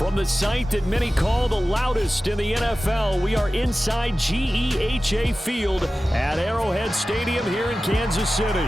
From the site that many call the loudest in the NFL, we are inside GEHA Field at Arrowhead Stadium here in Kansas City.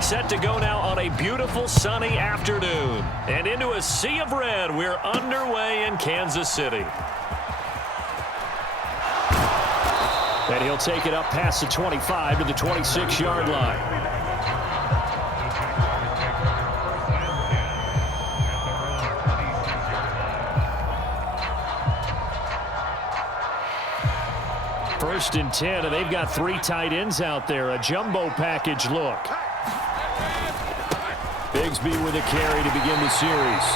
Set to go now on a beautiful sunny afternoon. And into a sea of red, we're underway in Kansas City. And he'll take it up past the 25 to the 26-yard line. First and 10, and they've got 3 tight ends out there. A jumbo package look. Bigsby with a carry to begin the series.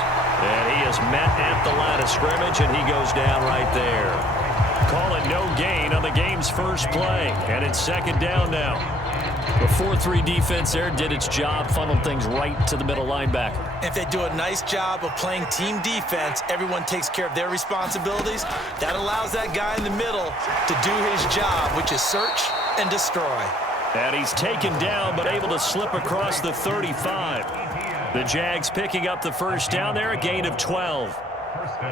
And he is met at the line of scrimmage, and he goes down right there. Call it no gain on the game's first play. And it's second down now. The 4-3 defense there did its job, funneled things right to the middle linebacker. If they do a nice job of playing team defense, everyone takes care of their responsibilities. That allows that guy in the middle to do his job, which is search and destroy. And he's taken down, but able to slip across the 35. The Jags picking up the first down there, a gain of 12.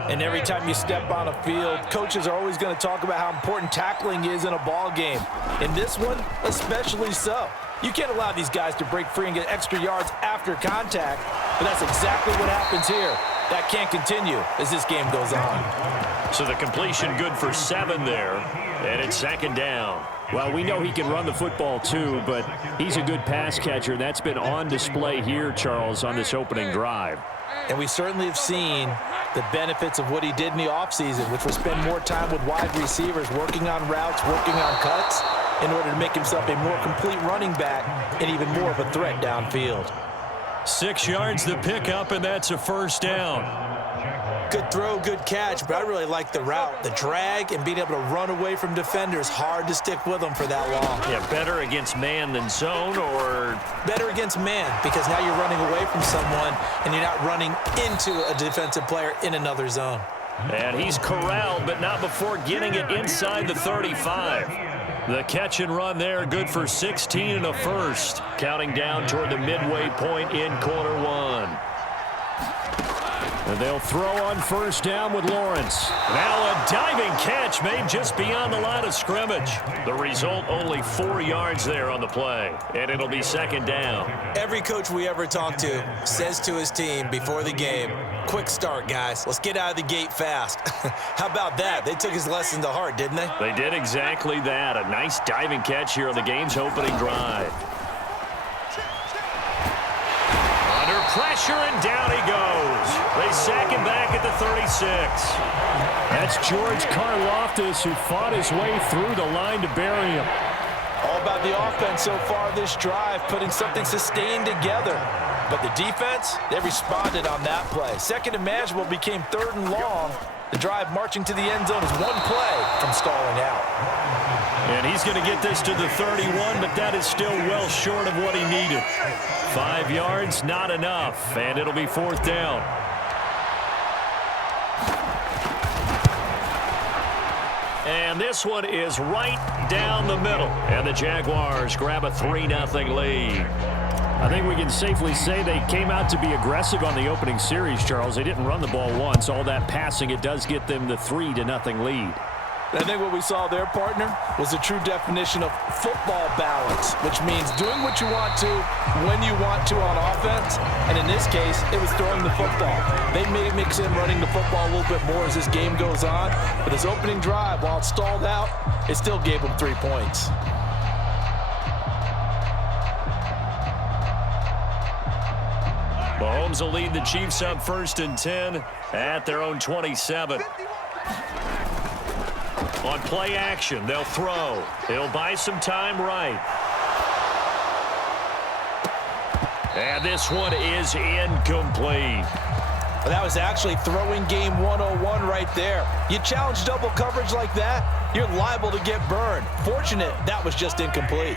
And every time you step on a field, coaches are always going to talk about how important tackling is in a ball game. In this one, especially so. You can't allow these guys to break free and get extra yards after contact, but that's exactly what happens here. That can't continue as this game goes on. So the completion good for 7 there, and it's second down. Well, we know he can run the football too, but he's a good pass catcher. That's been on display here, Charles, on this opening drive. And we certainly have seen the benefits of what he did in the offseason, which was spend more time with wide receivers, working on routes, working on cuts, in order to make himself a more complete running back and even more of a threat downfield. 6 yards the pickup, and that's a first down. Good throw, good catch, but I really like the route. The drag and being able to run away from defenders, hard to stick with them for that long. Yeah, better against man than zone, or? Better against man, because now you're running away from someone and you're not running into a defensive player in another zone. And he's corralled, but not before getting it inside the 35. The catch and run there, good for 16 and a first. Counting down toward the midway point in quarter one. And they'll throw on first down with Lawrence. Now a diving catch made just beyond the line of scrimmage. The result, only 4 yards there on the play. And it'll be second down. Every coach we ever talk to says to his team before the game, quick start, guys. Let's get out of the gate fast. How about that? They took his lesson to heart, didn't they? They did exactly that. A nice diving catch here on the game's opening drive. Pressure, and down he goes. They sack him back at the 36. That's George Karlaftis, who fought his way through the line to bury him. All about the offense so far this drive, putting something sustained together. But the defense, they responded on that play. Second and manageable became third and long. The drive marching to the end zone is one play from stalling out. And he's going to get this to the 31, but that is still well short of what he needed. 5 yards, not enough, and it'll be fourth down. And this one is right down the middle, and the Jaguars grab a 3-0 lead. I think we can safely say they came out to be aggressive on the opening series, Charles. They didn't run the ball once. All that passing, it does get them the 3-0 lead. I think what we saw there, partner, was a true definition of football balance, which means doing what you want to, when you want to on offense. And in this case, it was throwing the football. They may mix in running the football a little bit more as this game goes on. But this opening drive, while it stalled out, it still gave them 3 points. Mahomes will lead the Chiefs up first and 10 at their own 27. On play action, they'll throw. He'll buy some time right. And this one is incomplete. Well, that was actually throwing game 101 right there. You challenge double coverage like that, you're liable to get burned. Fortunate that was just incomplete.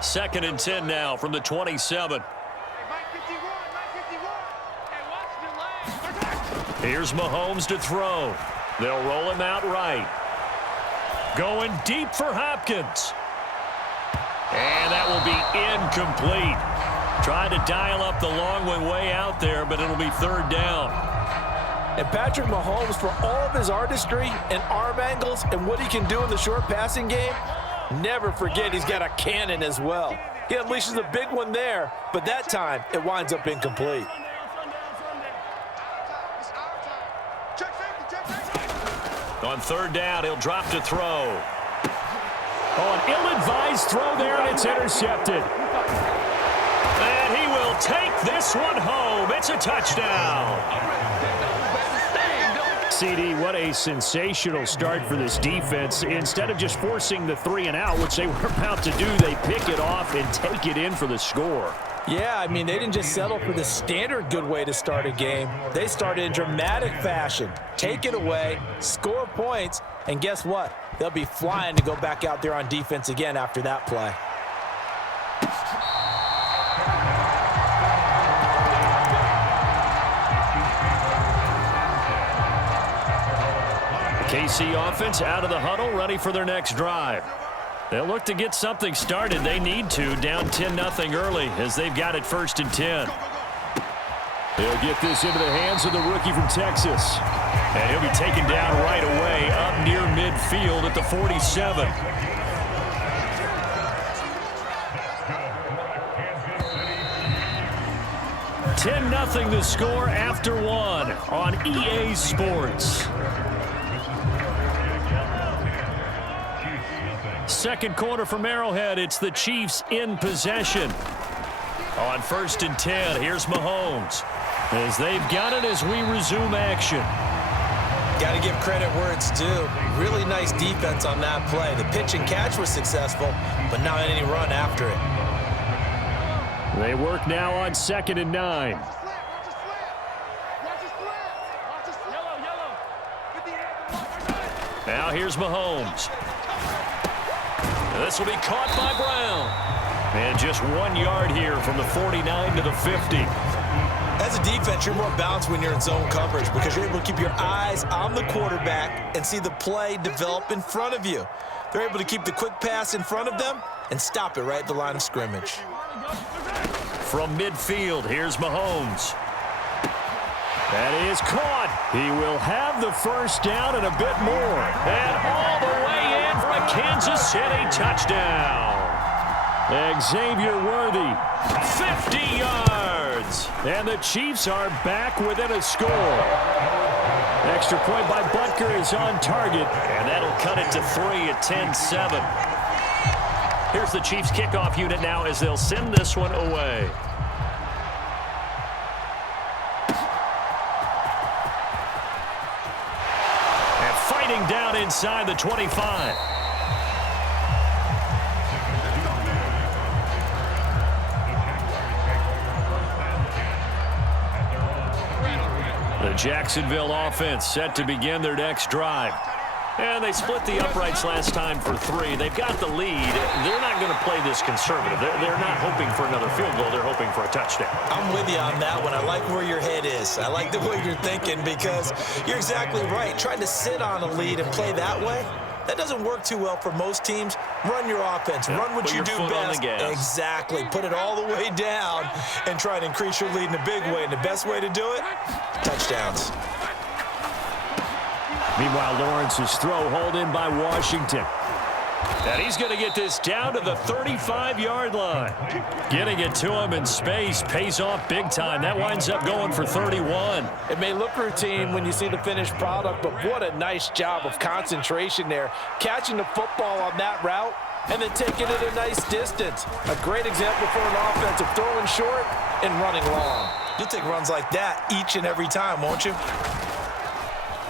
2nd and 10 now from the 27. Here's Mahomes to throw. They'll roll him out right. Going deep for Hopkins. And that will be incomplete. Trying to dial up the long one way out there, but it'll be 3rd down. And Patrick Mahomes, for all of his artistry and arm angles and what he can do in the short passing game, never forget he's got a cannon as well. He unleashes a big one there, but that time it winds up incomplete. On 3rd down, he'll drop to throw. Oh, an ill-advised throw there, and it's intercepted. And he will take this one home. It's a touchdown. CD, what a sensational start for this defense. Instead of just forcing the 3-and-out, which they were about to do, they pick it off and take it in for the score. Yeah, I mean, they didn't just settle for the standard good way to start a game. They started in dramatic fashion. Take it away, score points, and guess what? They'll be flying to go back out there on defense again after that play. KC offense out of the huddle, ready for their next drive. They'll look to get something started. They need to, down 10-0 early as they've got it 1st and 10. They'll get this into the hands of the rookie from Texas. And he'll be taken down right away up near midfield at the 47. $10-0 the score after 1 on EA Sports. 2nd quarter from Arrowhead. It's the Chiefs in possession. On 1st and 10, here's Mahomes. As they've got it as we resume action. Got to give credit where it's due. Really nice defense on that play. The pitch and catch was successful, but not any run after it. They work now on 2nd and 9. Now here's Mahomes. This will be caught by Brown. And just 1 yard here from the 49 to the 50. As a defense, you're more balanced when you're in zone coverage because you're able to keep your eyes on the quarterback and see the play develop in front of you. They're able to keep the quick pass in front of them and stop it right at the line of scrimmage. From midfield, here's Mahomes. That is caught. He will have the 1st down and a bit more. And all the way in for a Kansas City touchdown. Xavier Worthy, 50 yards. And the Chiefs are back within a score. Extra point by Butker is on target. And that'll cut it to 3 at 10-7. Here's the Chiefs kickoff unit now as they'll send this one away. And fighting down inside the 25. The Jacksonville offense set to begin their next drive. And they split the uprights last time for 3. They've got the lead. They're not going to play this conservative. They're not hoping for another field goal. They're hoping for a touchdown. I'm with you on that one. I like where your head is. I like the way you're thinking because you're exactly right. Trying to sit on a lead and play that way, that doesn't work too well for most teams. Run your offense. Yeah, run what you do best. Exactly. Put it all the way down and try to increase your lead in a big way. And the best way to do it, touchdowns. Meanwhile, Lawrence's throw hauled in by Washington. And he's going to get this down to the 35-yard line. Getting it to him in space pays off big time. That winds up going for 31. It may look routine when you see the finished product, but what a nice job of concentration there. Catching the football on that route and then taking it a nice distance. A great example for an offensive throwing short and running long. You'll take runs like that each and every time, won't you?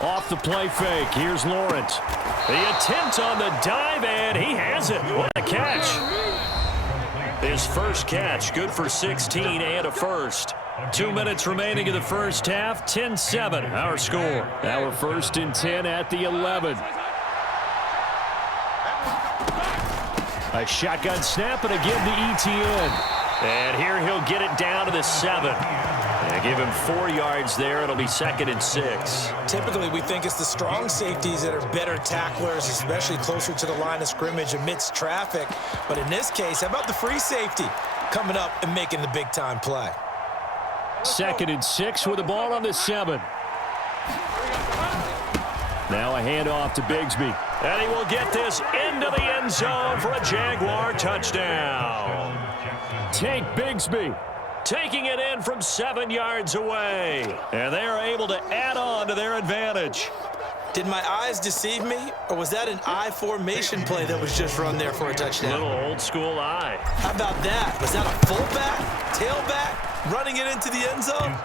Off the play fake, here's Lawrence. The attempt on the dive, and he has it. What a catch. His first catch, good for 16 and a first. 2 minutes remaining in the first half. 10-7, our score. Now we're 1st and 10 at the 11. A shotgun snap, and again to Etienne. And here he'll get it down to the 7. And give him 4 yards there. It'll be 2nd and 6. Typically, we think it's the strong safeties that are better tacklers, especially closer to the line of scrimmage amidst traffic. But in this case, how about the free safety coming up and making the big-time play? 2nd and 6 with the ball on the 7. Now a handoff to Bigsby. And he will get this into the end zone for a Jaguar touchdown. Take Bigsby, taking it in from 7 yards away. And they are able to add on to their advantage. Did my eyes deceive me, or was that an I formation play that was just run there for a touchdown? Little old school eye. How about that? Was that a fullback, tailback, running it into the end zone?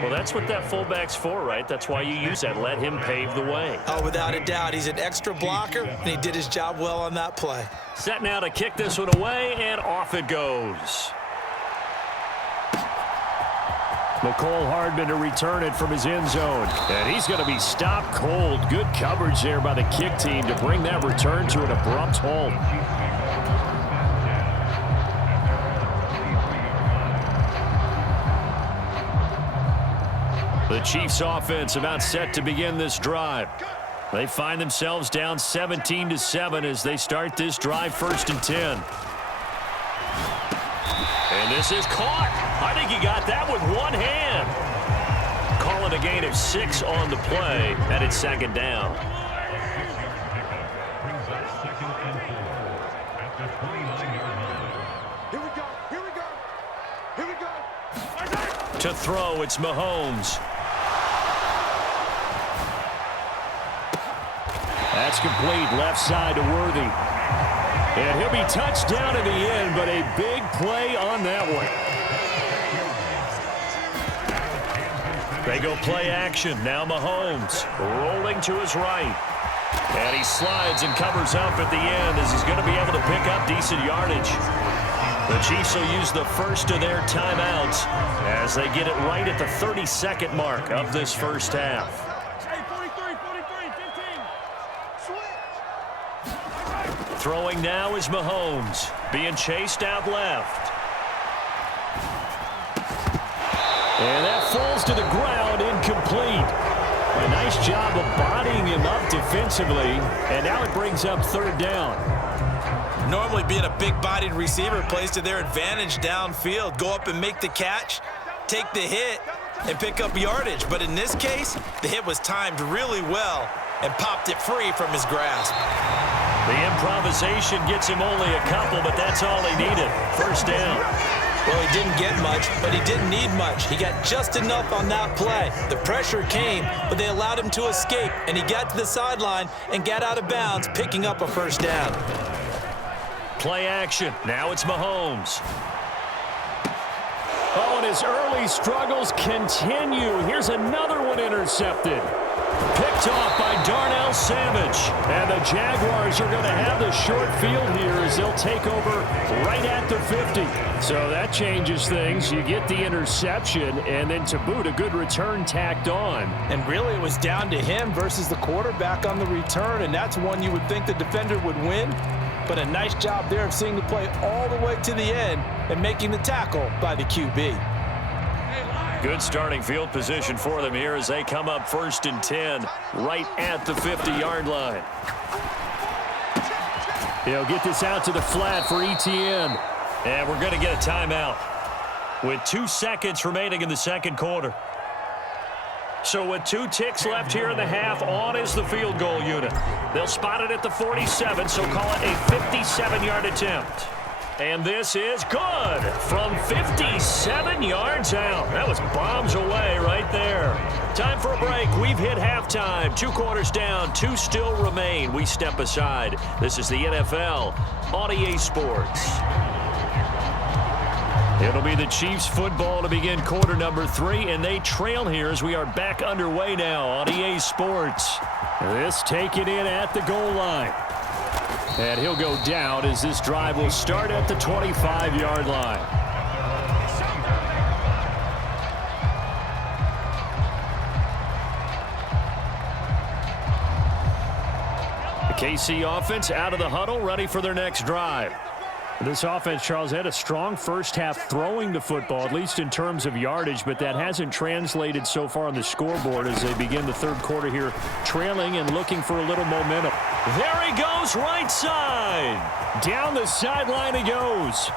Well, that's what that fullback's for, right? That's why you use that. Let him pave the way. Oh, without a doubt. He's an extra blocker, and he did his job well on that play. Set now to kick this one away, and off it goes. McCole Hardman to return it from his end zone. And he's going to be stopped cold. Good coverage there by the kick team to bring that return to an abrupt halt. The Chiefs offense about set to begin this drive. They find themselves down 17-7 as they start this drive 1st and 10. And this is caught. I think he got that with one hand. Calling a gain of 6 on the play, and it's 2nd down. To throw, it's Mahomes. That's complete, left side to Worthy. And he'll be touched down in the end, but a big play on that one. They go play action. Now Mahomes rolling to his right. And he slides and covers up at the end as he's going to be able to pick up decent yardage. The Chiefs will use the first of their timeouts as they get it right at the 32nd mark of this first half. Throwing now is Mahomes, being chased out left. And that falls to the ground, incomplete. A nice job of bodying him up defensively, and now it brings up 3rd down. Normally being a big-bodied receiver plays to their advantage downfield. Go up and make the catch, take the hit, and pick up yardage. But in this case, the hit was timed really well and popped it free from his grasp. The improvisation gets him only a couple, but that's all he needed. 1st down. Well, he didn't get much, but he didn't need much. He got just enough on that play. The pressure came, but they allowed him to escape, and he got to the sideline and got out of bounds, picking up a 1st down. Play action. Now it's Mahomes. Oh, and his early struggles continue. Here's another one intercepted. Picked off by Darnell Savage. And the Jaguars are going to have the short field here as they'll take over right at the 50. So that changes things. You get the interception, and then to boot, a good return tacked on. And really, it was down to him versus the quarterback on the return, and that's one you would think the defender would win. But a nice job there of seeing the play all the way to the end and making the tackle by the QB. Good starting field position for them here as they come up 1st and 10 right at the 50-yard line. He'll get this out to the flat for Etienne. And we're going to get a timeout with 2 seconds remaining in the 2nd quarter. So with 2 ticks left here in the half, on is the field goal unit. They'll spot it at the 47, so call it a 57-yard attempt. And this is good from 57 yards out. That was bombs away right there. Time for a break. We've hit halftime. 2 quarters down, 2 still remain. We step aside. This is the NFL on EA Sports. It'll be the Chiefs football to begin quarter number 3, and they trail here as we are back underway now on EA Sports. This taken in at the goal line. And he'll go down as this drive will start at the 25-yard line. KC offense out of the huddle, ready for their next drive. This offense, Charles, had a strong first half throwing the football, at least in terms of yardage, but that hasn't translated so far on the scoreboard as they begin the third quarter here, trailing and looking for a little momentum. There he goes, right side. Down the sideline he goes.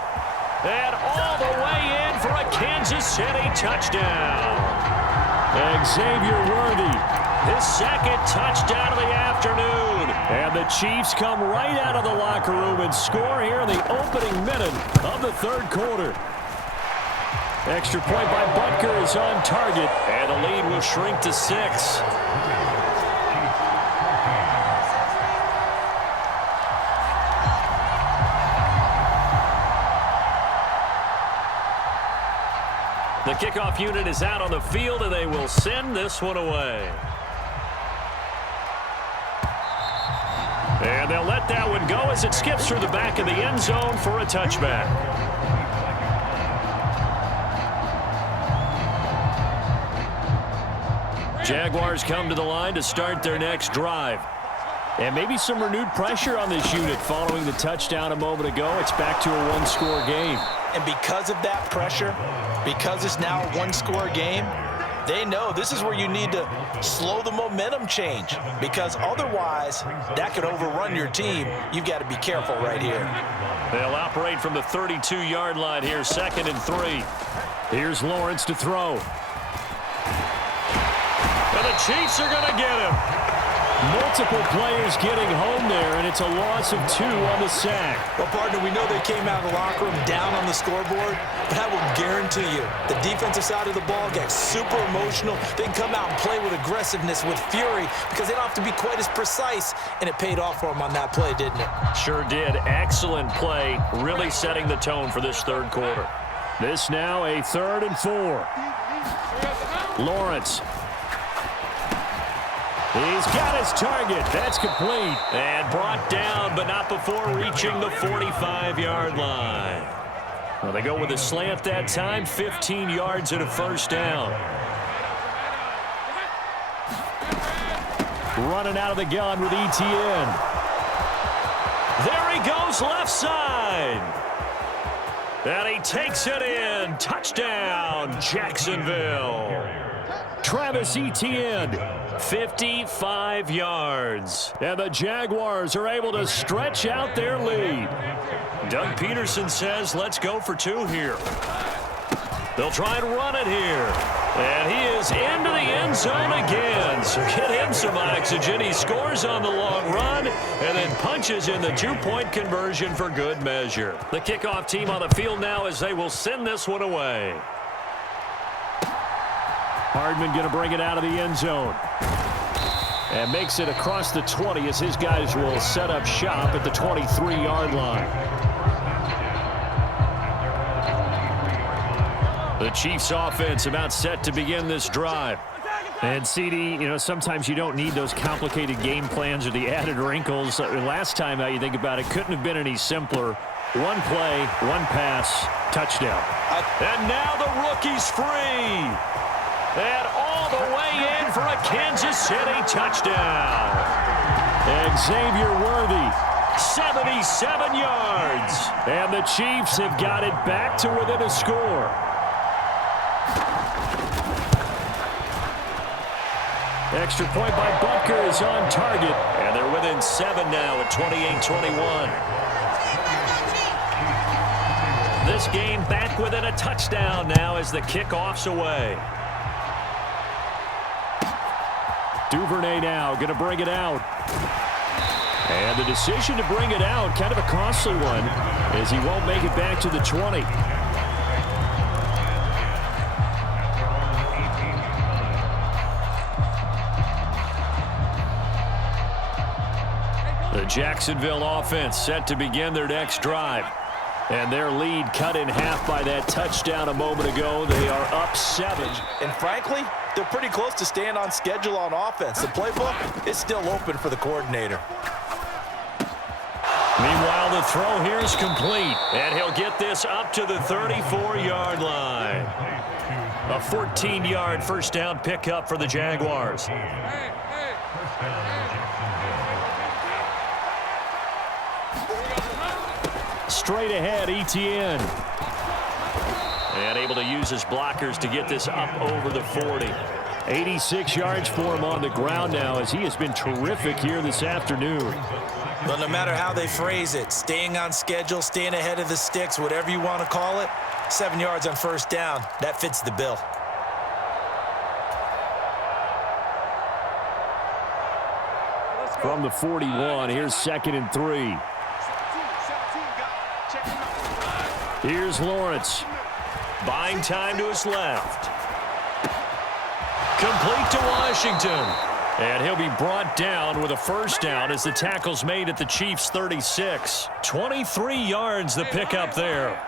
And all the way in for a Kansas City touchdown. Xavier Worthy, his second touchdown of the afternoon. And the Chiefs come right out of the locker room and score here in the opening minute of the third quarter. Extra point by Butker is on target, and the lead will shrink to 6. The kickoff unit is out on the field, and they will send this one away. And they'll let that one go as it skips through the back of the end zone for a touchback. Jaguars come to the line to start their next drive. And maybe some renewed pressure on this unit following the touchdown a moment ago. It's back to a one-score game. And because of that pressure, because it's now a one-score game, they know this is where you need to slow the momentum change, because otherwise that could overrun your team. You've got to be careful right here. They'll operate from the 32-yard line here, 2nd and 3. Here's Lawrence to throw. And the Chiefs are going to get him. Multiple players getting home there, and it's a loss of 2 on the sack. Well, partner, we know they came out of the locker room down on the scoreboard, but I will guarantee you the defensive side of the ball gets super emotional. They can come out and play with aggressiveness, with fury, because they don't have to be quite as precise, and it paid off for them on that play, didn't it? Sure did. Excellent play, really setting the tone for this third quarter. This now a 3rd and 4. Lawrence. He's got his target. That's complete. And brought down, but not before reaching the 45-yard line. Well, they go with a slant that time, 15 yards and a first down. Running out of the gun with Etienne. There he goes, left side. And he takes it in. Touchdown, Jacksonville. Travis Etienne, 55 yards. And the Jaguars are able to stretch out their lead. Doug Peterson says, let's go for 2 here. They'll try and run it here. And he is into the end zone again. So get him some oxygen. He scores on the long run and then punches in the 2-point conversion for good measure. The kickoff team on the field now as they will send this one away. Hardman going to bring it out of the end zone. And makes it across the 20 as his guys will set up shop at the 23-yard line. The Chiefs offense about set to begin this drive. And CD, you know, sometimes you don't need those complicated game plans or the added wrinkles. Last time out, you think about it, couldn't have been any simpler. One play, one pass, touchdown. And now the rookie's free. And all the way in for a Kansas City touchdown. Xavier Worthy, 77 yards. And the Chiefs have got it back to within a score. Extra point by Butker is on target. And they're within 7 now at 28-21. This game back within a touchdown now as the kickoff's away. Duvernay now going to bring it out. And the decision to bring it out, kind of a costly one, as he won't make it back to the 20. The Jacksonville offense set to begin their next drive. And their lead cut in half by that touchdown a moment ago. They are up 7. And frankly, they're pretty close to staying on schedule on offense. The playbook is still open for the coordinator. Meanwhile, the throw here is complete. And he'll get this up to the 34-yard line. A 14-yard first down pickup for the Jaguars. straight ahead, Etienne. And able to use his blockers to get this up over the 40. 86 yards for him on the ground now as he has been terrific here this afternoon. Well, no matter how they phrase it, staying on schedule, staying ahead of the sticks, whatever you want to call it, 7 yards on first down, that fits the bill. From the 41, here's 2nd and 3. Here's Lawrence. Buying time to his left. Complete to Washington. And he'll be brought down with a first down as the tackle's made at the Chiefs' 36. 23 yards the pickup there.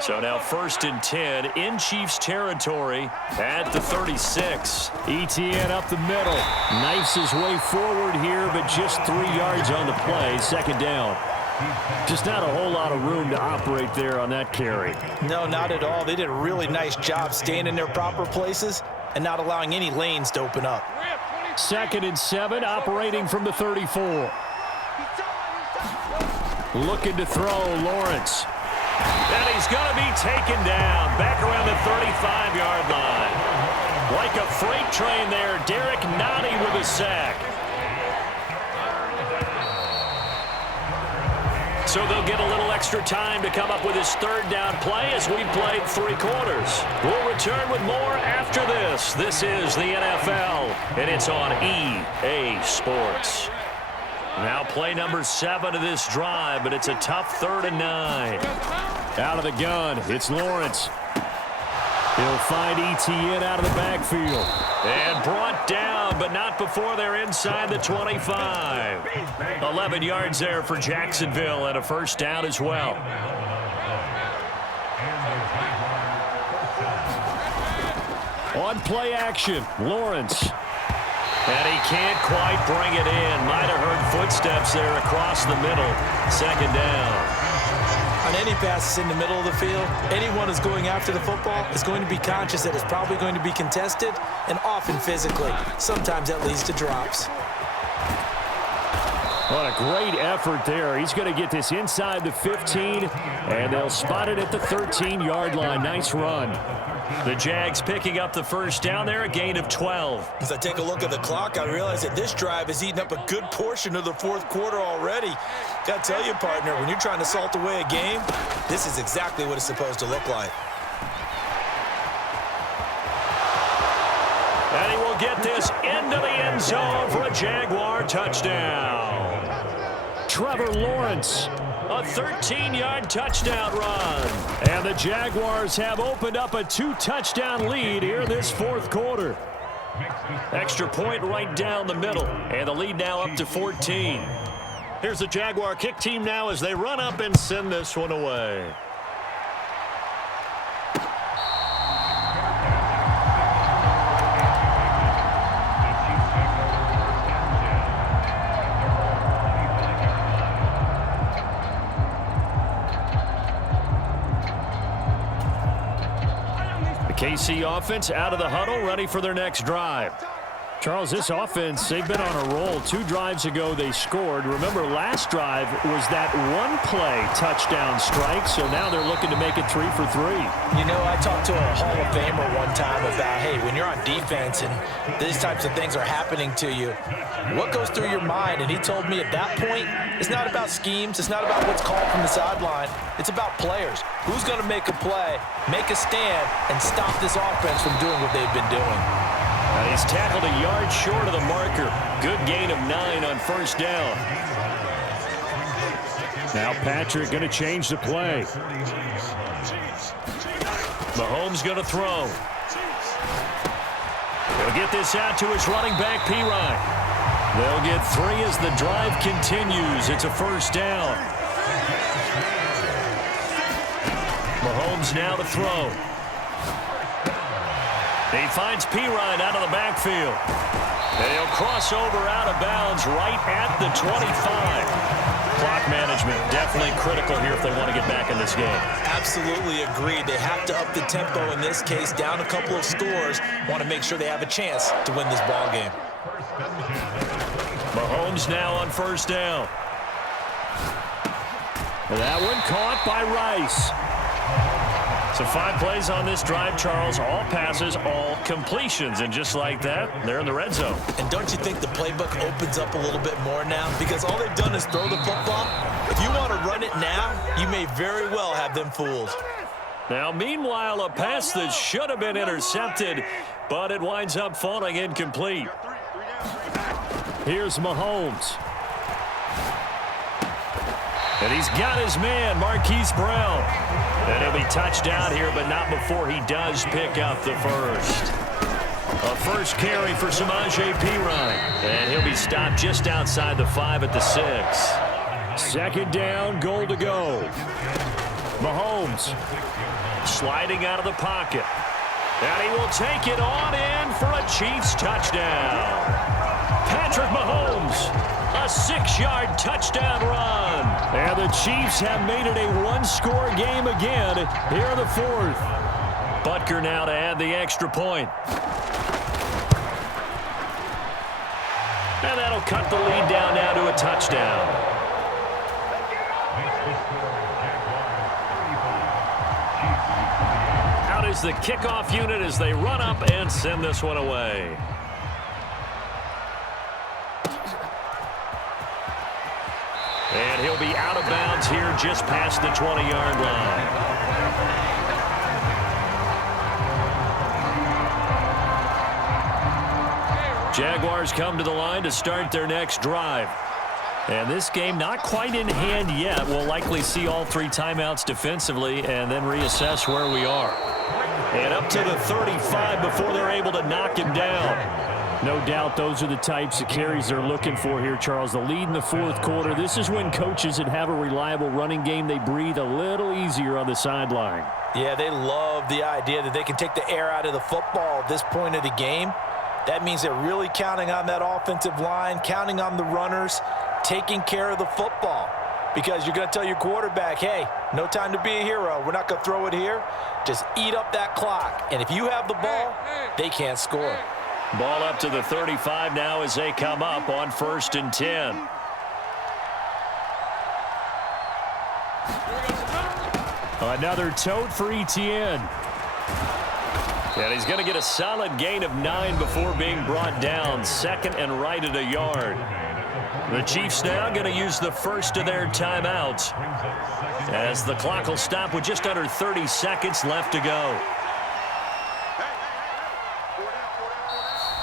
So now 1st and 10 in Chiefs territory at the 36. Etienne up the middle. Knifes his way forward here, but just 3 yards on the play. 2nd down. Just not a whole lot of room to operate there on that carry. No, not at all. They did a really nice job staying in their proper places and not allowing any lanes to open up. 2nd and 7, operating from the 34. Looking to throw, Lawrence. And he's going to be taken down back around the 35-yard line. Like a freight train there, Derek Nottie with a sack. So they'll get a little extra time to come up with his 3rd down play as we played 3 quarters. We'll return with more after this. This is the NFL, and it's on EA Sports. Now play number 7 of this drive, but it's a tough 3rd and 9. Out of the gun, it's Lawrence. He'll find Etienne out of the backfield. And brought down, but not before they're inside the 25. 11 yards there for Jacksonville and a first down as well. On play action, Lawrence. And he can't quite bring it in. Might have heard footsteps there across the middle. 2nd down. On any passes in the middle of the field, anyone who's going after the football is going to be conscious that it's probably going to be contested and often physically. Sometimes that leads to drops. What a great effort there. He's going to get this inside the 15, and they'll spot it at the 13-yard line. Nice run. The Jags picking up the first down there, a gain of 12. As I take a look at the clock, I realize that this drive has eaten up a good portion of the 4th quarter already. Got to tell you, partner, when you're trying to salt away a game, this is exactly what it's supposed to look like. And he will get this into the end zone for a Jaguar touchdown. Trevor Lawrence, a 13-yard touchdown run. And the Jaguars have opened up a 2-touchdown lead here in this 4th quarter. Extra point right down the middle, and the lead now up to 14. Here's the Jaguar kick team now as they run up and send this one away. KC offense out of the huddle, ready for their next drive. Charles, this offense, they've been on a roll. 2 drives ago, they scored. Remember, last drive was that one-play touchdown strike, so now they're looking to make it 3 for 3. You know, I talked to a Hall of Famer one time about, hey, when you're on defense and these types of things are happening to you, what goes through your mind? And he told me at that point, it's not about schemes. It's not about what's called from the sideline. It's about players. Who's going to make a play, make a stand, and stop this offense from doing what they've been doing? He's tackled a yard short of the marker. Good gain of 9 on first down. Now Patrick going to change the play. Mahomes going to throw. He'll get this out to his running back, Pirine. They'll get 3 as the drive continues. It's a first down. Mahomes now to throw. He finds Pirine out of the backfield. And he'll cross over out of bounds right at the 25. Clock management definitely critical here if they want to get back in this game. Absolutely agreed. They have to up the tempo in this case, down a couple of scores. Want to make sure they have a chance to win this ball game. Mahomes now on first down. And that one caught by Rice. So 5 plays on this drive, Charles. All passes, all completions. And just like that, they're in the red zone. And don't you think the playbook opens up a little bit more now? Because all they've done is throw the football. If you want to run it now, you may very well have them fooled. Now, meanwhile, a pass that should have been intercepted, but it winds up falling incomplete. Here's Mahomes. And he's got his man, Marquise Brown. And he'll be touchdown here, but not before he does pick up the first. A first carry for Samaje Perine. And he'll be stopped just outside the 5 at the 6. Second down, goal to go. Mahomes sliding out of the pocket. And he will take it on in for a Chiefs touchdown. Patrick Mahomes, a 6-yard touchdown run. And the Chiefs have made it a one-score game again here in the 4th. Butker now to add the extra point. And that'll cut the lead down now to a touchdown. Out is the kickoff unit as they run up and send this one away. And he'll be out of bounds here just past the 20-yard line. Jaguars come to the line to start their next drive. And this game not quite in hand yet. We'll likely see all 3 timeouts defensively and then reassess where we are. And up to the 35 before they're able to knock him down. No doubt those are the types of carries they're looking for here, Charles. The lead in the 4th quarter. This is when coaches that have a reliable running game, they breathe a little easier on the sideline. Yeah, they love the idea that they can take the air out of the football at this point of the game. That means they're really counting on that offensive line, counting on the runners, taking care of the football. Because you're going to tell your quarterback, hey, no time to be a hero. We're not going to throw it here. Just eat up that clock. And if you have the ball, they can't score. Ball up to the 35 now as they come up on 1st and 10. Another tote for Etienne. And he's going to get a solid gain of 9 before being brought down. 2nd and right at a yard. The Chiefs now going to use the first of their timeouts as the clock will stop with just under 30 seconds left to go.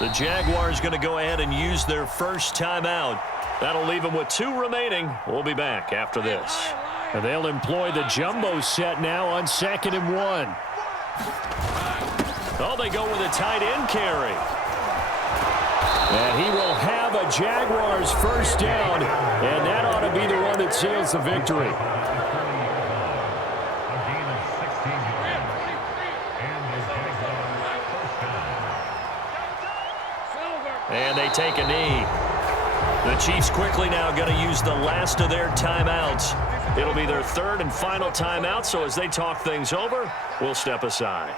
The Jaguars going to go ahead and use their first timeout. That'll leave them with 2 remaining. We'll be back after this. And they'll employ the jumbo set now on 2nd and 1. Oh, they go with a tight end carry. And he will have a Jaguars first down, and that ought to be the one that seals the victory. And they take a knee. The Chiefs quickly now going to use the last of their timeouts. It'll be their 3rd and final timeout, so as they talk things over, we'll step aside.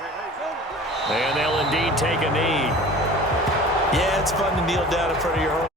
And they'll indeed take a knee. Yeah, it's fun to kneel down in front of your home.